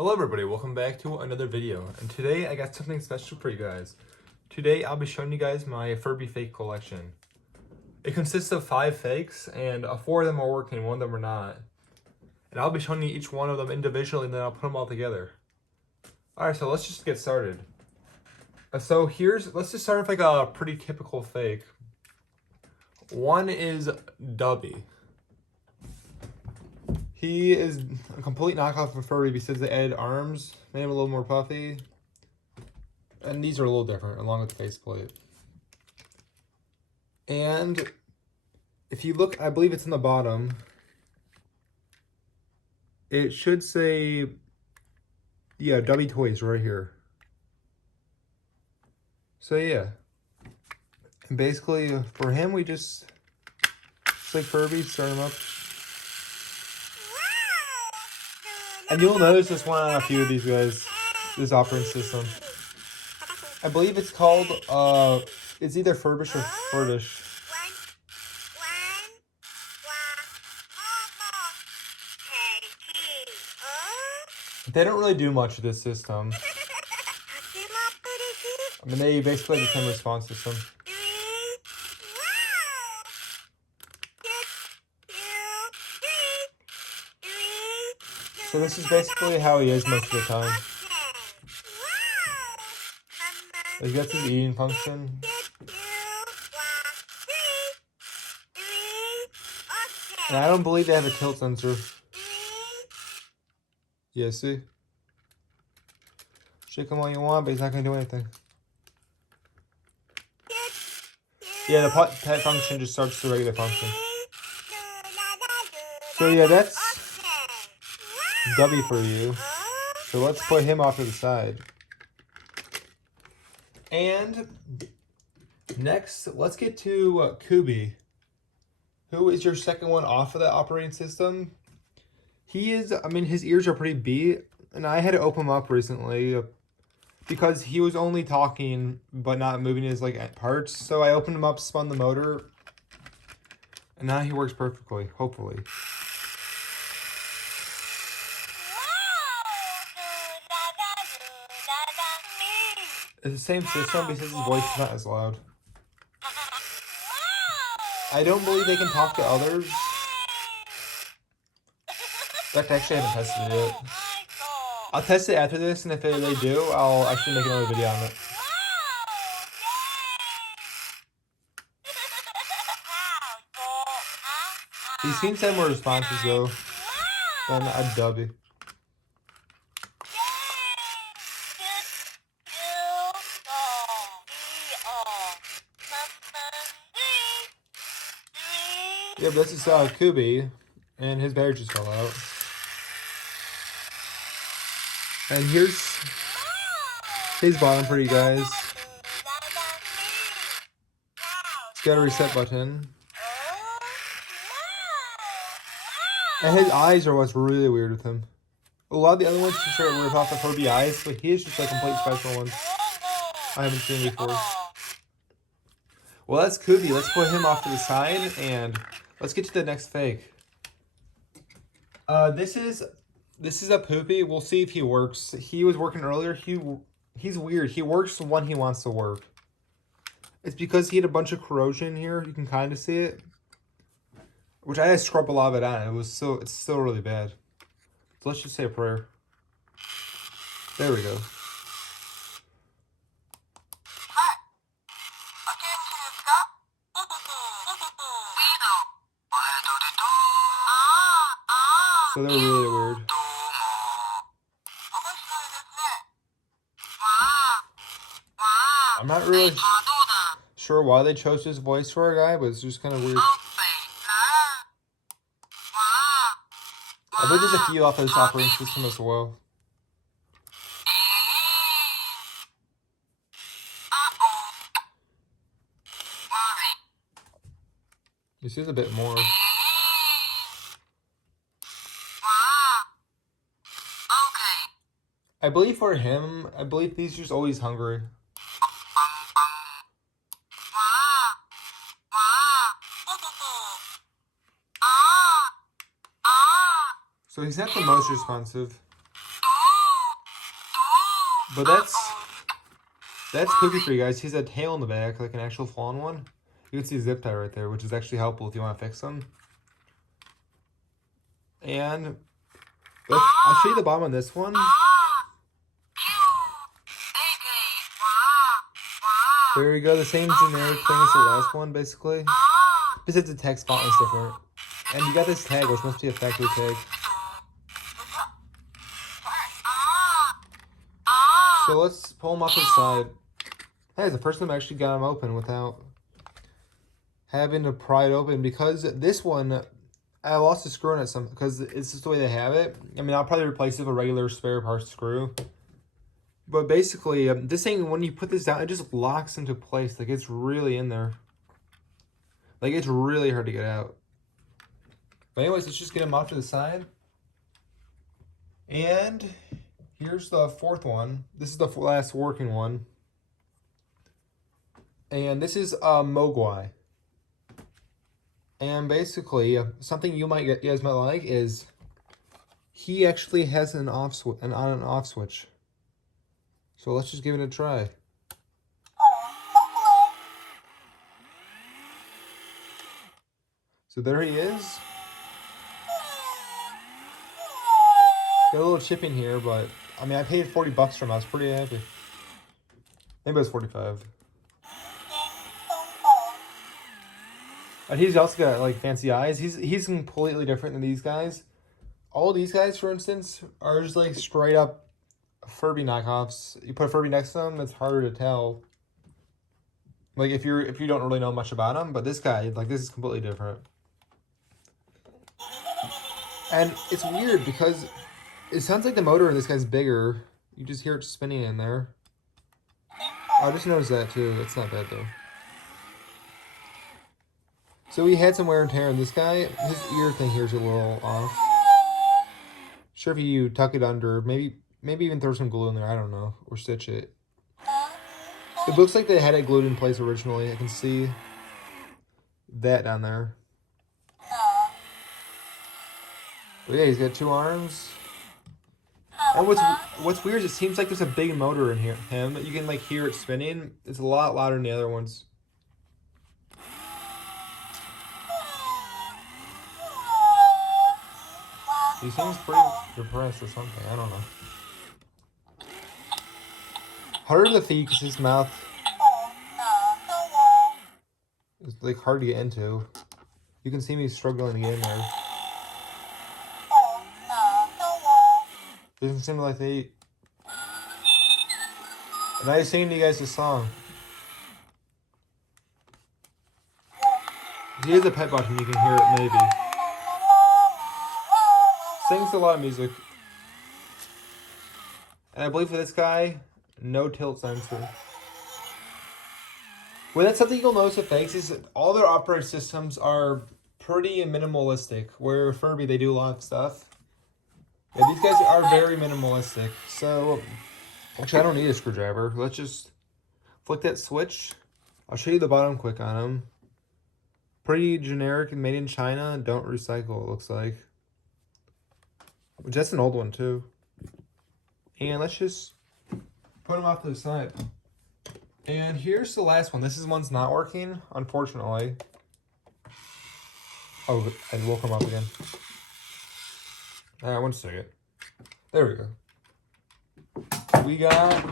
Hello everybody, welcome back to another video, and today I got something special for you guys. Today I'll be showing you guys my Furby fake collection. It consists of 5 fakes, and 4 of them are working, 1 of them are not. And I'll be showing you each one of them individually, and then I'll put them all together. Alright, so let's just get started. Let's just start with like a pretty typical fake. One is Dubby. He is a complete knockoff of Furby because they added arms, made him a little more puffy. And these are a little different, along with the faceplate. And if you look, I believe it's in the bottom. It should say, yeah, Dubby Toys right here. So yeah. And basically, for him, we just like Furby, start him up. And you'll notice this one on a few of these guys, this operating system. I believe it's called, it's either Furbish or Furbish. They don't really do much with this system. I mean, they basically have the same response system. So this is basically how he is most of the time. Like, that's his eating function. And I don't believe they have a tilt sensor. Yeah, see? Shake him all you want, but he's not going to do anything. Yeah, the pet function just starts the regular function. So yeah, that's Dubby for you. So let's put him off to the side. And next, let's get to Poopy, who is your second one off of that operating system. He is, I mean, his ears are pretty beat, and I had to open him up recently because he was only talking but not moving his like parts. So I opened him up, spun the motor, and now he works perfectly, hopefully. It's the same system because his voice is not as loud. I don't believe they can talk to others. In fact, I actually haven't tested it yet. I'll test it after this, and if they do, I'll actually make another video on it. He seems to have more responses though than a Dubby. Yeah, but this is Poopy, and his battery just fell out. And here's his bottom for you guys. It's got a reset button. And his eyes are what's really weird with him. A lot of the other ones just try to rip off the Furby eyes, but he is just a complete special one I haven't seen before. Well, that's Poopy. Let's put him off to the side, and let's get to the next fake. This is a Poopy. We'll see if he works. He was working earlier. He's weird. He works when he wants to work. It's because he had a bunch of corrosion here. You can kind of see it, which I had to scrub a lot of it out. It's still really bad. So let's just say a prayer. There we go. So they're really weird. I'm not really sure why they chose this voice for a guy, but it's just kind of weird. I believe there's a few off of this operating system as well. You see a bit more. I believe for him, he's just always hungry. So he's not the most responsive. But that's Poopy for you guys. He's a tail in the back, like an actual fallen one. You can see a zip tie right there, which is actually helpful if you want to fix them. And I'll show you the bottom on this one. There you go, the same generic thing as the last one, basically. Just it's a text font is different. And you got this tag, which must be a factory tag. So let's pull them off to the side. Hey, it's the first time I actually got them open without having to pry it open, because this one, I lost a screw in it because it's just the way they have it. I mean, I'll probably replace it with a regular spare part screw. But basically, this thing, when you put this down, it just locks into place. Like, it's really in there. Like, it's really hard to get out. But anyways, let's just get them off to the side. And here's the fourth one. This is the last working one. And this is a Mogwai. And basically, something you guys might like is he actually has an on and off switch. So let's just give it a try. So there he is. Got a little chip in here, but I mean, I paid $40 from him. I was pretty happy. Maybe it was 45. And he's also got like fancy eyes. He's completely different than these guys. All these guys, for instance, are just like straight up Furby knockoffs. You put a Furby next to them, it's harder to tell. Like if you don't really know much about him, but this guy, like, this is completely different. And it's weird because it sounds like the motor in this guy's bigger. You just hear it spinning in there. I just noticed that too. It's not bad though. So we had some wear and tear on this guy. His ear thing here's a little off. Sure, if you tuck it under, maybe even throw some glue in there, I don't know, or stitch it. It looks like they had it glued in place originally. I can see that down there. But yeah, he's got two arms. And what's weird is it seems like there's a big motor in him. You can like hear it spinning. It's a lot louder than the other ones. He seems pretty depressed or something. I don't know. Harder to feed because his mouth is like hard to get into. You can see me struggling to get in there. Doesn't seem like they eat. And I was singing to you guys this song. Here's the pet button, you can hear it maybe. Sings a lot of music. And I believe for this guy, no tilt sensor. Well, that's something you'll notice with fakes is that all their operating systems are pretty minimalistic. Where Furby, they do a lot of stuff. Yeah, these guys are very minimalistic. So, actually, I don't need a screwdriver. Let's just flick that switch. I'll show you the bottom quick on them. Pretty generic and made in China. Don't recycle, it looks like. Which that's an old one, too. And let's just put them off to the side. And here's the last one. This is one's not working, unfortunately. Oh, I woke him up again. Alright, one second. There we go. We got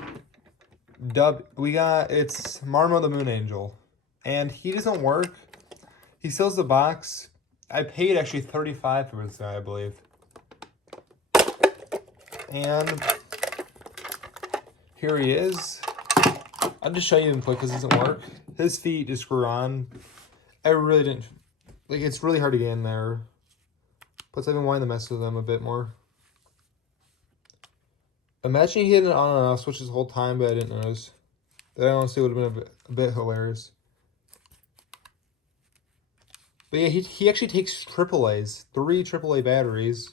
Dubby. It's Marmo the Moon Angel. And he doesn't work. He sells the box. I paid actually $35 for this guy, I believe. And here he is. I'll just show you him quick because it doesn't work. His feet just screw on. I really didn't, like, it's really hard to get in there. Plus, I've been wanting to mess with them a bit more. Imagine he had an on and off switch this whole time, but I didn't notice. That honestly would have been a bit hilarious. But yeah, he actually takes AAAs. 3 AAA batteries.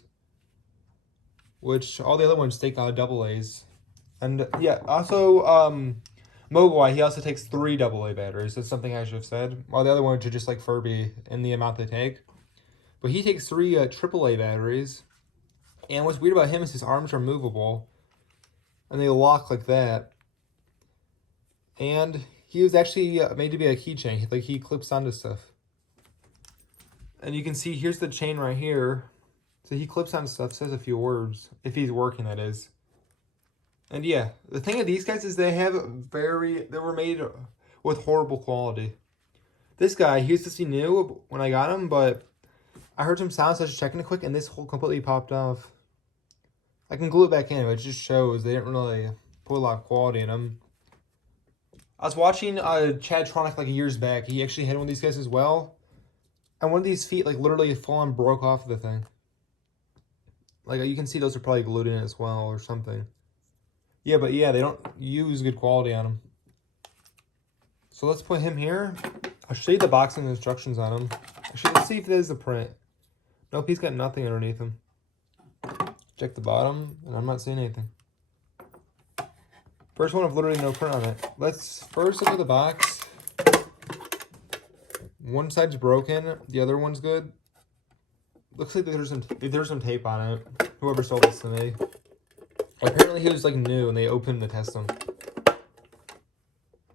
Which all the other ones take AA's. And yeah, also, Mogwai, he also takes 3 AA batteries. That's something I should have said. While the other ones are just like Furby in the amount they take. But he takes 3 AAA batteries. And what's weird about him is his arms are movable. And they lock like that. And he was actually made to be a keychain. Like, he clips onto stuff. And you can see, here's the chain right here. So he clips onto stuff, says a few words. If he's working, that is. And yeah, the thing of these guys is they were made with horrible quality. This guy, he was supposed to be new when I got him, but I heard some sounds, so I was checking it quick, and this hole completely popped off. I can glue it back in, but it just shows they didn't really put a lot of quality in them. I was watching Chad Tronic like years back. He actually had one of these guys as well. And one of these feet like literally full on broke off of the thing. Like, you can see those are probably glued in as well or something. Yeah, but yeah, they don't use good quality on them. So let's put him here. I'll show you the boxing instructions on him. Actually, let's see if there's a print. Nope, he's got nothing underneath him. Check the bottom, and I'm not seeing anything. First one with literally no print on it. Let's first look at the box. One side's broken, the other one's good. Looks like there's some tape on it. Whoever sold this to me. Apparently he was like new and they opened to test him.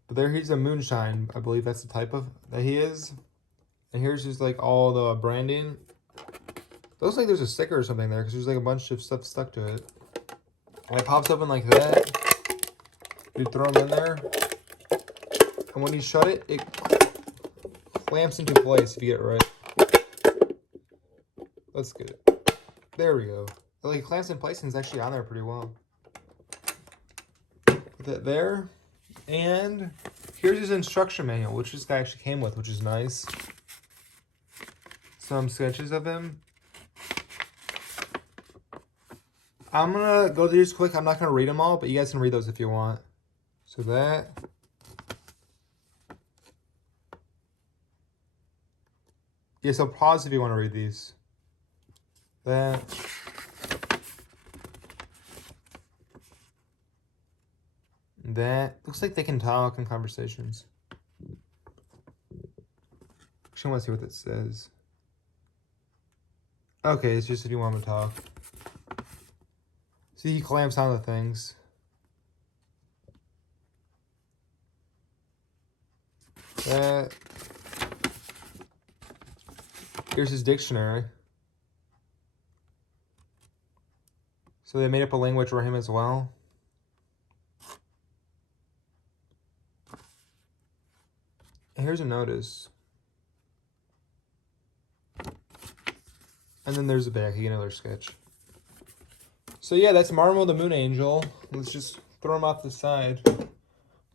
But there he's a moonshine. I believe that's the type of that he is. And here's just like all the branding. Looks like there's a sticker or something there because there's like a bunch of stuff stuck to it. And it pops open like that. You throw them in there. And when you shut it, it clamps into place if you get it right. Let's get it. There we go. Like, it clamps in place and it's actually on there pretty well. Put that there. And here's his instruction manual, which this guy actually came with, which is nice. Some sketches of him. I'm going to go through this quick. I'm not going to read them all, but you guys can read those if you want. So that. Yeah, so pause if you want to read these. That. That. Looks like they can talk in conversations. Actually, I want to see what it says. Okay, it's just if you want them to talk. See, he clamps on the things. That. Here's his dictionary. So they made up a language for him as well. And here's a notice. And then there's the back, another sketch. So yeah, that's Marmo the Moon Angel. Let's just throw him off the side.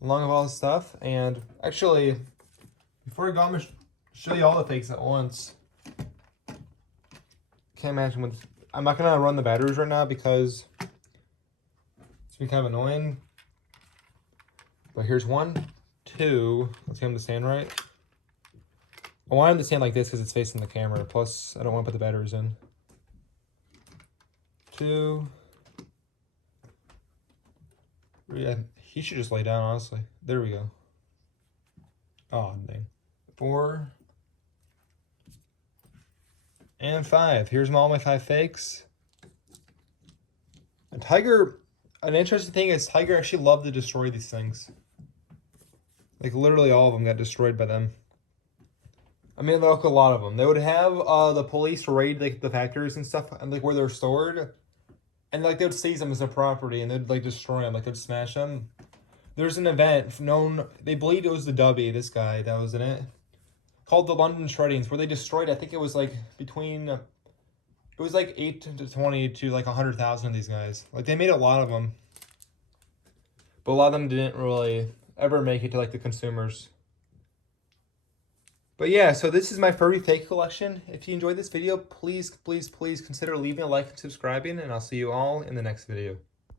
Along with all the stuff. And actually, before I go, I'm going to show you all the fakes at once. Can't imagine what... I'm not going to run the batteries right now because it's been kind of annoying. But here's 1, 2. Let's get him to stand right. I want him to stand like this because it's facing the camera. Plus, I don't want to put the batteries in. 2. Yeah, he should just lay down, honestly. There we go. Oh, dang. 4. And 5. Here's all my 5 fakes. And Tiger, an interesting thing is Tiger actually loved to destroy these things. Like, literally all of them got destroyed by them. I mean, like, a lot of them. They would have the police raid like the factories and stuff, and like where they're stored, and like they would seize them as a property, and they'd like destroy them, like they'd smash them. There's an event known, they believe it was the Dubby, this guy that was in it, called the London Shreddings, where they destroyed, I think it was like between, it was like 8 to 20 to like 100,000 of these guys. Like, they made a lot of them, but a lot of them didn't really ever make it to like the consumers. But yeah, so this is my Furby fake collection. If you enjoyed this video, please, please, please consider leaving a like and subscribing, and I'll see you all in the next video.